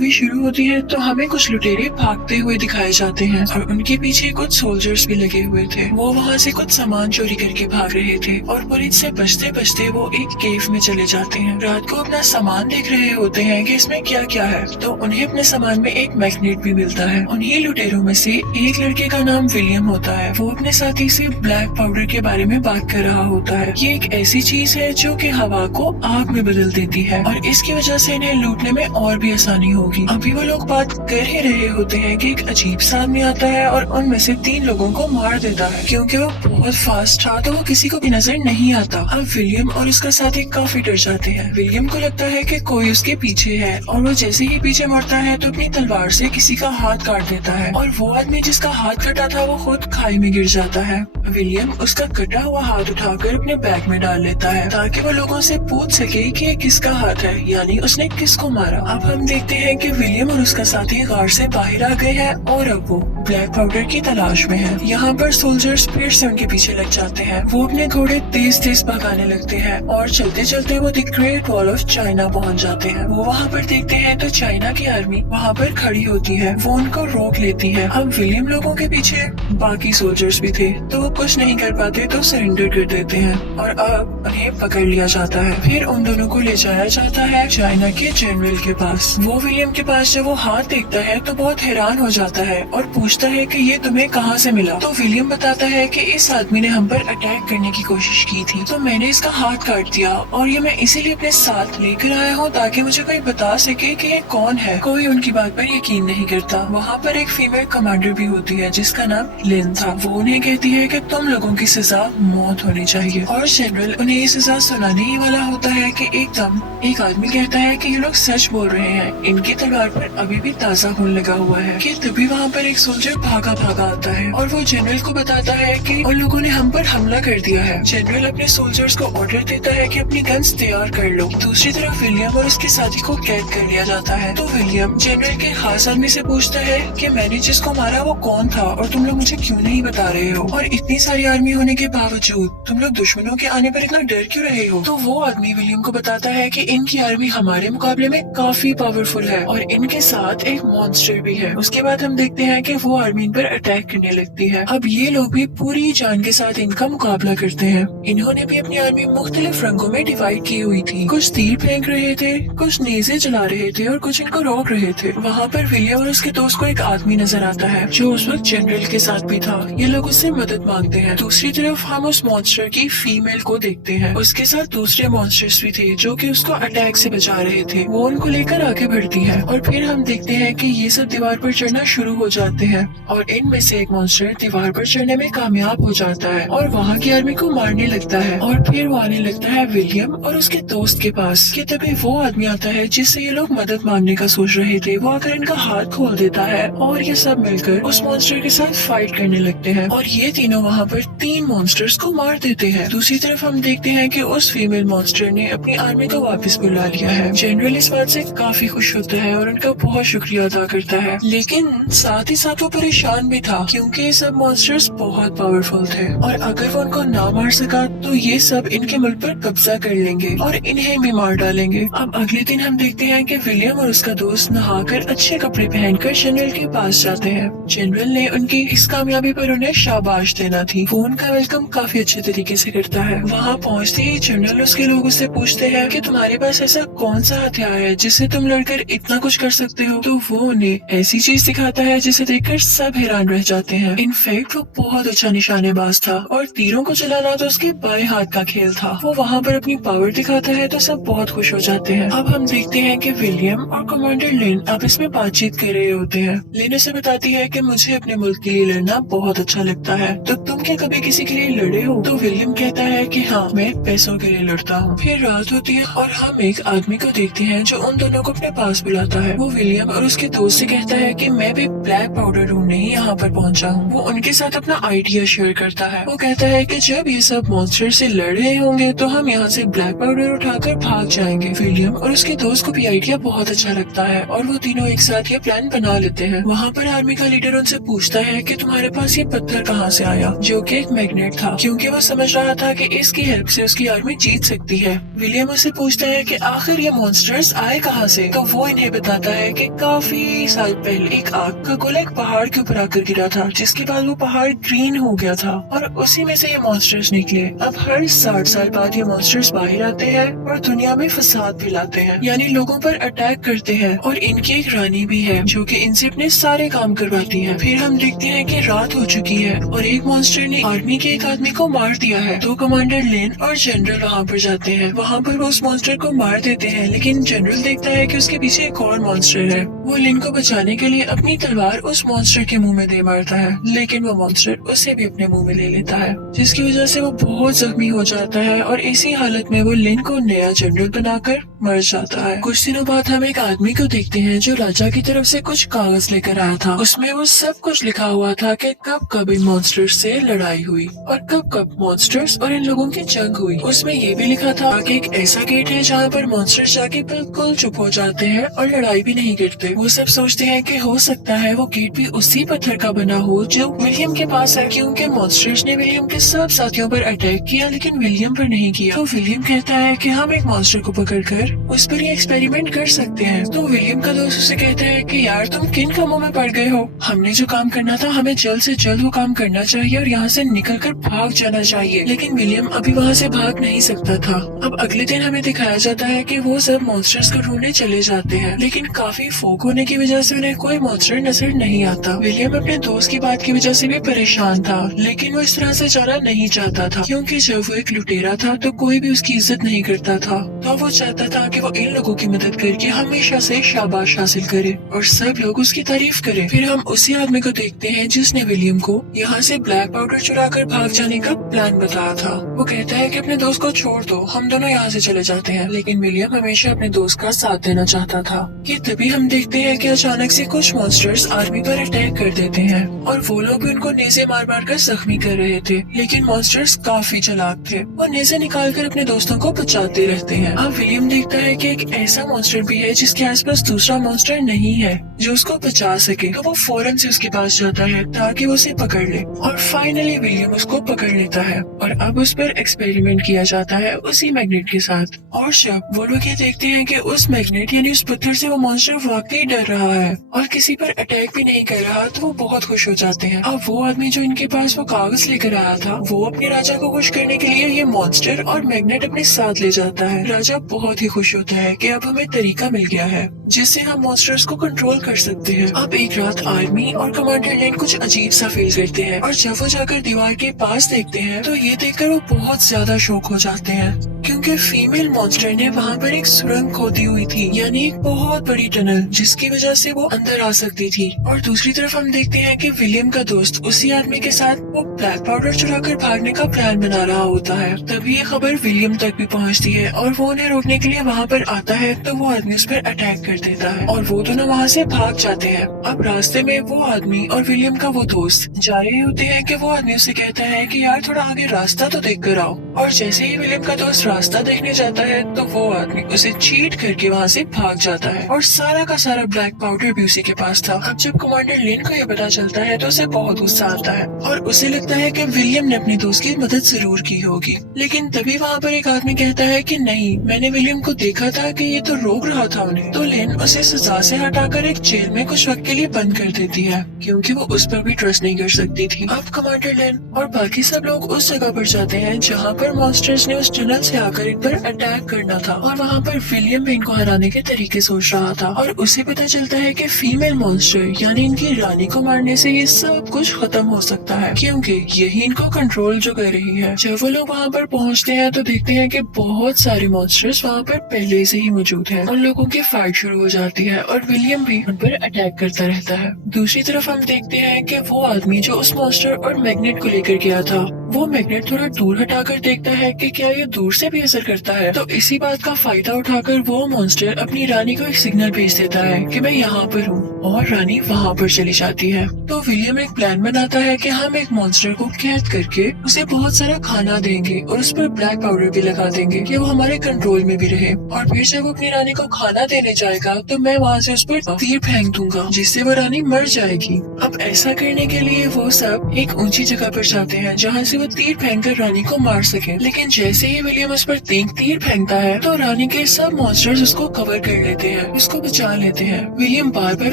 Movie शुरू होती है तो हमें कुछ लुटेरे भागते हुए दिखाए जाते हैं और उनके पीछे कुछ सोल्जर्स भी लगे हुए थे। वो वहाँ से कुछ सामान चोरी करके भाग रहे थे और पुलिस से बचते बचते वो एक केव में चले जाते हैं। रात को अपना सामान देख रहे होते हैं कि इसमें क्या क्या है, तो उन्हें अपने सामान में एक मैग्नेट भी मिलता है। उन्हीं लुटेरों में से एक लड़के का नाम विलियम होता है। वो अपने साथी से ब्लैक पाउडर के बारे में बात कर रहा होता है। ये एक ऐसी चीज है जो कि हवा को आग में बदल देती है और इसकी वजह से इन्हें लूटने में और भी आसानी होगी। अभी वो लोग बात कर ही रहे होते हैं कि एक अजीब सा आदमी आता है और उनमें से 3 लोगों को मार देता है। क्योंकि वो बहुत फास्ट था तो वो किसी को भी नजर नहीं आता। अब विलियम और उसका साथी काफी डर जाते हैं। विलियम को लगता है कि कोई उसके पीछे है और वो जैसे ही पीछे मुड़ता है तो अपनी तलवार से किसी का हाथ काट देता है और वो आदमी जिसका हाथ कटा था वो खुद खाई में गिर जाता है। विलियम उसका कटा हुआ हाथ उठाकर अपने बैग में डाल लेता है ताकि वो लोगों से पूछ सके कि ये किसका हाथ है, यानी उसने किसको मारा। अब हम देखते हैं कि विलियम और उसका साथी गार से बाहर आ गए हैं और अब वो ब्लैक पाउडर की तलाश में है। यहाँ पर सोल्जर्स फिर से उनके पीछे लग जाते हैं। वो अपने घोड़े तेज तेज भगाने लगते हैं और चलते चलते वो the great wall of China पहुँच जाते हैं। वो वहाँ पर देखते हैं तो चाइना की आर्मी वहाँ पर खड़ी होती है। वो उनको रोक लेती है। अब विलियम लोगों के पीछे बाकी सोल्जर्स भी थे तो वो कुछ नहीं कर पाते तो सरेंडर कर देते हैं और अब उन्हें पकड़ लिया जाता है। फिर उन दोनों को ले जाया जाता है चाइना के जनरल के पास। वो विलियम के पास जब वो हाथ देखता है तो बहुत हैरान हो जाता है और पूछता है कि ये तुम्हें कहाँ से मिला। तो विलियम बताता है कि इस आदमी ने हम पर अटैक करने की कोशिश की थी तो मैंने इसका हाथ काट दिया और ये मैं इसीलिए अपने साथ लेकर आया हूँ ताकि मुझे कोई बता सके कि ये कौन है। कोई उनकी बात पर यकीन नहीं करता। वहाँ पर एक फीमेल कमांडर भी होती है जिसका नाम लिन था। वो उन्हें कहती है कि तुम लोगों की सजा मौत होनी चाहिए और जनरल उन्हें ये सजा सुनाने ही वाला होता है कि एकदम एक आदमी कहता है कि ये लोग सच बोल रहे हैं, इनकी तलवार पर अभी भी ताज़ा खून लगा हुआ है। कि तभी वहाँ पर एक सोल्जर भागा भागा आता है और वो जनरल को बताता है कि उन लोगों ने हम पर हमला कर दिया है। जनरल अपने सोल्जर्स को ऑर्डर देता है कि अपनी गन्स तैयार कर लो। दूसरी तरफ विलियम और उसके साथी को कैद कर लिया जाता है। तो विलियम जनरल के खास आदमी से पूछता है कि मैंने जिसको मारा वो कौन था और तुम लोग मुझे क्यों नहीं बता रहे हो, और इतनी सारी आर्मी होने के बावजूद तुम लोग दुश्मनों के आने पर इतना डर क्यों रहे हो। तो वो आदमी विलियम को बताता है कि इनकी आर्मी हमारे मुकाबले में काफी पावरफुल है और इनके साथ एक मॉन्स्टर भी है। उसके बाद हम देखते हैं कि वो आर्मी इन पर अटैक करने लगती है। अब ये लोग भी पूरी जान के साथ इनका मुकाबला करते हैं। इन्होंने भी अपनी आर्मी मुख्तलिफ रंगों में डिवाइड की हुई थी। कुछ तीर फेंक रहे थे, कुछ नेज़े चला रहे थे और कुछ इनको रोक रहे थे। वहाँ पर विलियम और उसके दोस्त को एक आदमी नजर आता है जो उस वक्त जनरल के साथ भी था। ये लोग उससे मदद मांगते हैं। दूसरी तरफ हम उस मॉन्स्टर की फीमेल को देखते हैं। उसके साथ दूसरे मॉन्स्टर्स भी थे जो कि उसको अटैक से बचा रहे थे। वो उनको लेकर आगे बढ़ती है और फिर हम देखते हैं कि ये सब दीवार पर चढ़ना शुरू हो जाते हैं और इनमें से एक मॉन्स्टर दीवार पर चढ़ने में कामयाब हो जाता है और वहाँ की आर्मी को मारने लगता है। और फिर वो आने लगता है विलियम और उसके दोस्त के पास कि तभी वो आदमी आता है जिससे ये लोग मदद मांगने का सोच रहे थे। वो आकर इनका हाथ खोल देता है और ये सब मिलकर उस मॉन्स्टर के साथ फाइट करने लगते हैं और ये तीनों वहाँ पर 3 मॉन्स्टर्स को मार देते हैं। दूसरी तरफ हम देखते हैं कि उस फीमेल मॉन्स्टर ने अपनी आर्मी को वापस बुला लिया है। जनरल इस बात से काफी खुश होता है और उनका बहुत शुक्रिया अदा करता है, लेकिन साथ ही साथ वो परेशान भी था क्योंकि ये सब मॉन्स्टर्स बहुत पावरफुल थे और अगर वो उनको ना मार सका तो ये सब इनके मुल्क पर कब्जा कर लेंगे और इन्हें भी मार डालेंगे। अब अगले दिन हम देखते हैं कि विलियम और उसका दोस्त नहाकर अच्छे कपड़े पहनकर जनरल के पास जाते हैं। जनरल ने उनकी इस कामयाबी पर उन्हें शाबाश देना थी। वो उनका वेलकम काफी अच्छे तरीके से करता है। वहाँ पहुँचते ही जनरल उसके लोगों से पूछते हैं कि तुम्हारे पास ऐसा कौन सा हथियार है जिससे तुम लड़कर इतना कुछ कर सकते हो। तो वो उन्हें ऐसी चीज दिखाता है जिसे देखकर सब हैरान रह जाते हैं। इनफैक्ट वो बहुत अच्छा निशानेबाज था और तीरों को चलाना तो उसके बाएं हाथ का खेल था। वो वहाँ पर अपनी पावर दिखाता है तो सब बहुत खुश हो जाते हैं। अब हम देखते हैं कि विलियम और कमांडर लिन आपस में बातचीत कर रहे होते हैं। लिन उसे बताती है कि मुझे अपने मुल्क के लिए लड़ना बहुत अच्छा लगता है, तो तुम क्या कभी किसी के लिए लड़े हो। तो विलियम कहता है कि हाँ, मैं पैसों के लिए लड़ता हूँ। फिर रात होती है और हम एक आदमी को देखते हैं जो उन दोनों को अपने पास बुलाता है। वो विलियम और उसके दोस्त से कहता है कि मैं भी ब्लैक पाउडर ढूंढने ही यहाँ पर पहुँचा हूँ। वो उनके साथ अपना आइडिया शेयर करता है। वो कहता है कि जब ये सब मॉन्स्टर से लड़ रहे होंगे तो हम यहाँ से ब्लैक पाउडर उठाकर भाग जाएंगे। विलियम और उसके दोस्त को भी आइडिया बहुत अच्छा लगता है और वो तीनों एक साथ ये प्लान बना लेते हैं। वहाँ पर आर्मी का लीडर उनसे पूछता है कि तुम्हारे पास ये पत्थर कहाँ से आया, जो कि एक मैग्नेट था, क्योंकि वो समझ रहा था कि इसकी हेल्प से उसकी आर्मी जीत सकती है। विलियम उससे पूछता है कि आखिर ये मॉन्स्टर्स आए कहाँ से, तो वो इन्हें बताता है कि काफी साल पहले एक आग का गोला एक पहाड़ के ऊपर आकर गिरा था, जिसके बाद वो पहाड़ ग्रीन हो गया था और उसी में से ये मॉन्स्टर्स निकले। अब हर 60 साल बाद ये मॉन्स्टर्स बाहर आते हैं और दुनिया में फसाद फैलाते हैं, यानी लोगों पर अटैक करते हैं। और इनकी एक रानी भी है जो कि इनसे अपने सारे काम करवाती है। फिर हम देखते हैं कि रात हो चुकी है और एक मॉन्स्टर ने आर्मी के एक आदमी को मार दिया है। तो कमांडर लेन और जनरल वहाँ पर जाते हैं। वहाँ पर वो उस मॉन्स्टर को मार देते हैं, लेकिन जनरल देखता है कि उसके पीछे एक और मॉन्स्टर है। वो लेन को बचाने के लिए अपनी तलवार उस मॉन्स्टर के मुंह में दे मारता है, लेकिन वो मॉन्स्टर उसे भी अपने मुंह में ले लेता है, जिसकी वजह से वो बहुत जख्मी हो जाता है और इसी हालत में वो लेन को नया जनरल बनाकर मर जाता है। कुछ दिनों बाद हम एक आदमी को देखते हैं जो राजा की तरफ से कुछ कागज लेकर आया था। उसमें वो सब कुछ लिखा हुआ था कि कब कब इन मॉन्स्टर्स से लड़ाई हुई और कब कब मॉन्स्टर्स और इन लोगों की जंग हुई। उसमें ये भी लिखा था कि एक ऐसा गेट है जहाँ पर मॉन्स्टर्स जाके बिल्कुल चुप हो जाते हैं और लड़ाई भी नहीं करते। वो सब सोचते हैं कि हो सकता है वो गेट भी उसी पत्थर का बना हो जो विलियम के पास है, क्योंकि मॉन्स्टर्स ने विलियम के सब साथियों पर अटैक किया लेकिन विलियम पर नहीं किया। तो विलियम कहता है कि हम एक मॉन्स्टर को पकड़कर उस पर ये एक्सपेरिमेंट कर सकते हैं। तो विलियम का दोस्त उसे कहता है कि यार तुम किन कामों में पड़ गए हो, हमने जो काम करना था हमें जल्द से जल्द वो काम करना चाहिए और यहाँ से निकलकर भाग जाना चाहिए। लेकिन विलियम अभी वहाँ से भाग नहीं सकता था। अब अगले दिन हमें दिखाया जाता है कि वो सब मॉन्स्टर्स को ढूंढने चले जाते हैं, लेकिन काफी फोक होने की वजह से उन्हें कोई मॉन्स्टर नजर नहीं आता। विलियम अपने दोस्त की बात की वजह से भी परेशान था, लेकिन वो इस तरह से जाना नहीं चाहता था, क्योंकि जब वो एक लुटेरा था तो कोई भी उसकी इज्जत नहीं करता था। तो वो चाहता था कि वो इन लोगों की मदद करके हमेशा से शाबाश हासिल करे और सब लोग उसकी तारीफ करें। फिर हम उसी आदमी को देखते हैं जिसने विलियम को यहाँ से ब्लैक पाउडर चुरा कर भाग जाने का प्लान बताया था। वो कहता है कि अपने दोस्त को छोड़ दो, हम दोनों यहाँ से चले जाते हैं। लेकिन विलियम हमेशा अपने दोस्त का साथ देना चाहता था। कि तभी हम देखते हैं कि अचानक से कुछ मॉन्स्टर्स आर्मी पर अटैक कर देते हैं और वो लोग भी उनको नेज़े मार मार कर जख्मी कर रहे थे। लेकिन मॉन्स्टर्स काफी चालाक थे, वो नेज़े निकाल कर अपने दोस्तों को बचाते रहते हैं। अब विलियम देखता है कि एक ऐसा मॉन्स्टर भी है जिसके आसपास दूसरा मॉन्स्टर नहीं है जो उसको बचा सके। तो वो फौरन से उसके पास जाता है ताकि वो उसे पकड़ ले और फाइनली विलियम उसको पकड़ लेता है और अब उस पर एक्सपेरिमेंट किया जाता है उसी मैग्नेट के साथ। और जब वो लोग ये देखते हैं कि उस मैग्नेट यानी उस पत्थर से वो मॉन्स्टर वाकई डर रहा है और किसी पर अटैक भी नहीं कर रहा, तो वो बहुत खुश हो जाते हैं। अब वो आदमी जो इनके पास वो कागज लेकर आया था, वो अपने राजा को खुश करने के लिए ये मॉन्स्टर और मैग्नेट अपने साथ ले जाता है। राजा बहुत ही खुश होता है कि अब हमें तरीका मिल गया है जिससे हम मॉन्स्टर्स को कंट्रोल कर सकते हैं। अब एक रात आर्मी और कमांडर लेन कुछ अजीब सा फील करते हैं और जब वो जाकर दीवार के पास देखते हैं तो ये देखकर वो बहुत ज्यादा शॉक हो जाते हैं, क्योंकि फीमेल मॉन्स्टर ने वहाँ पर एक सुरंग खोदी हुई थी, यानी एक बहुत बड़ी टनल, जिसकी वजह से वो अंदर आ सकती थी। और दूसरी तरफ हम देखते हैं कि विलियम का दोस्त उसी आदमी के साथ वो ब्लैक पाउडर चुराकर भागने का प्लान बना रहा होता है। तभी ये खबर विलियम तक भी पहुँचती है और वो उन्हें रोकने के लिए वहाँ पर आता है, तो वो आदमी उस पर अटैक कर देता है और वो दोनों वहाँ से भाग जाते हैं। अब रास्ते में वो आदमी और विलियम का वो दोस्त जा रहे होते हैं कि वो आदमी उसे कहता है कि यार थोड़ा आगे रास्ता तो देख कर आओ। और जैसे ही विलियम का दोस्त रास्ता देखने जाता है तो वो आदमी उसे चीट करके वहाँ से भाग जाता है और सारा का सारा ब्लैक पाउडर भी उसी के पास था। अब जब कमांडर लेन को ये पता चलता है तो उसे बहुत गुस्सा आता है और उसे लगता है कि विलियम ने अपने दोस्त की मदद जरूर की होगी। लेकिन तभी वहाँ पर एक आदमी कहता है कि नहीं, मैंने विलियम को देखा था कि ये तो रोक रहा था उन्हें। तो लेन उसे सजा से हटाकर एक जेल में कुछ वक्त के लिए बंद कर देती है, क्योंकि वो उस पर भी ट्रस्ट नहीं कर सकती थी। अब कमांडर लेन और बाकी सब लोग उस जगह पर जाते हैं जहाँ पर मॉन्स्टर्स ने उस टनल से आकर इन पर अटैक करना था और वहाँ पर विलियम भी इनको हराने के तरीके सोच रहा था। और उसे पता चलता है कि फीमेल मॉन्स्टर यानी इनकी रानी को मारने से ये सब कुछ खत्म हो सकता है, क्योंकि यही इनको कंट्रोल जो कर रही है। जब वो लोग वहाँ पर पहुँचते हैं तो देखते हैं कि बहुत सारे मॉन्स्टर्स वहाँ पर पहले से ही मौजूद हैं। उन लोगों की फाइट शुरू हो जाती है और विलियम भी उन पर अटैक करता रहता है। दूसरी तरफ हम देखते हैं कि वो आदमी जो उस मॉन्स्टर और मैग्नेट को लेकर गया था, वो मैग्नेट थोड़ा दूर हटाकर देखता है कि क्या ये दूर से भी असर करता है। तो इसी बात का फायदा उठाकर वो मॉन्स्टर अपनी रानी को एक सिग्नल भेज देता है कि मैं यहाँ पर हूँ। और रानी वहाँ पर चली जाती है। तो विलियम एक प्लान बनाता है कि हम एक मॉन्स्टर को कैद करके उसे बहुत सारा खाना देंगे और उस पर ब्लैक पाउडर भी लगा देंगे कि वो हमारे कंट्रोल में भी रहे। और फिर जब वो अपनी रानी को खाना देने जाएगा तो मैं वहाँ से उस पर तीर फेंक दूंगा जिससे वो रानी मर जाएगी। अब ऐसा करने के लिए वो सब एक ऊंची जगह पर जाते हैं जहाँ से वो तीर फेंक कर रानी को मार सके। लेकिन जैसे ही विलियम उस पर तीर फेंकता है तो रानी के सब मॉन्स्टर्स उसको कवर कर लेते हैं, उसको बचा लेते हैं। विलियम बार बार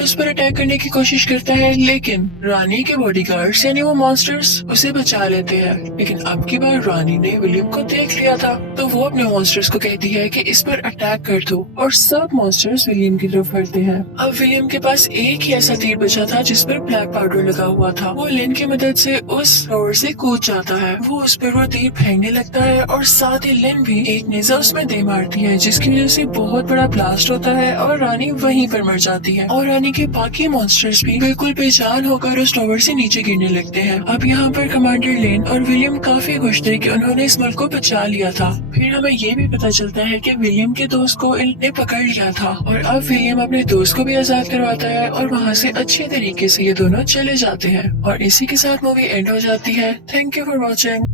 उस पर अटैक करने की कोशिश करता है लेकिन रानी के बॉडीगार्ड्स यानी वो मॉन्स्टर्स उसे बचा लेते हैं। लेकिन अब की बार रानी ने विलियम को देख लिया था तो वो अपने मॉन्स्टर्स को कहती है कि इस पर अटैक कर दो और सब मॉन्स्टर्स विलियम की तरफ बढ़ते हैं। अब विलियम के पास एक ही ऐसा तीर बचा था जिस पर ब्लैक पाउडर लगा हुआ था। वो लिन की मदद से उस फ्लोर से कूद जाता है। वो उस पर वो तीर फेंकने लगता है और साथ ही लिन भी एक नेजा उसमें दे मारती है जिसकी वजह से बहुत बड़ा ब्लास्ट होता है और रानी वहीं पर मर जाती है। और रानी के बाकी मॉन्स्टर्स भी बिल्कुल बेजान होकर उस टावर से नीचे गिरने लगते हैं। अब यहाँ पर कमांडर लेन और विलियम काफी खुश थे कि उन्होंने इस मुल्क को बचा लिया था। फिर हमें ये भी पता चलता है कि विलियम के दोस्त को इनने पकड़ लिया था और अब विलियम अपने दोस्त को भी आजाद करवाता है और वहाँ से अच्छे तरीके से ये दोनों चले जाते हैं। और इसी के साथ मूवी एंड हो जाती है। Thank you for watching.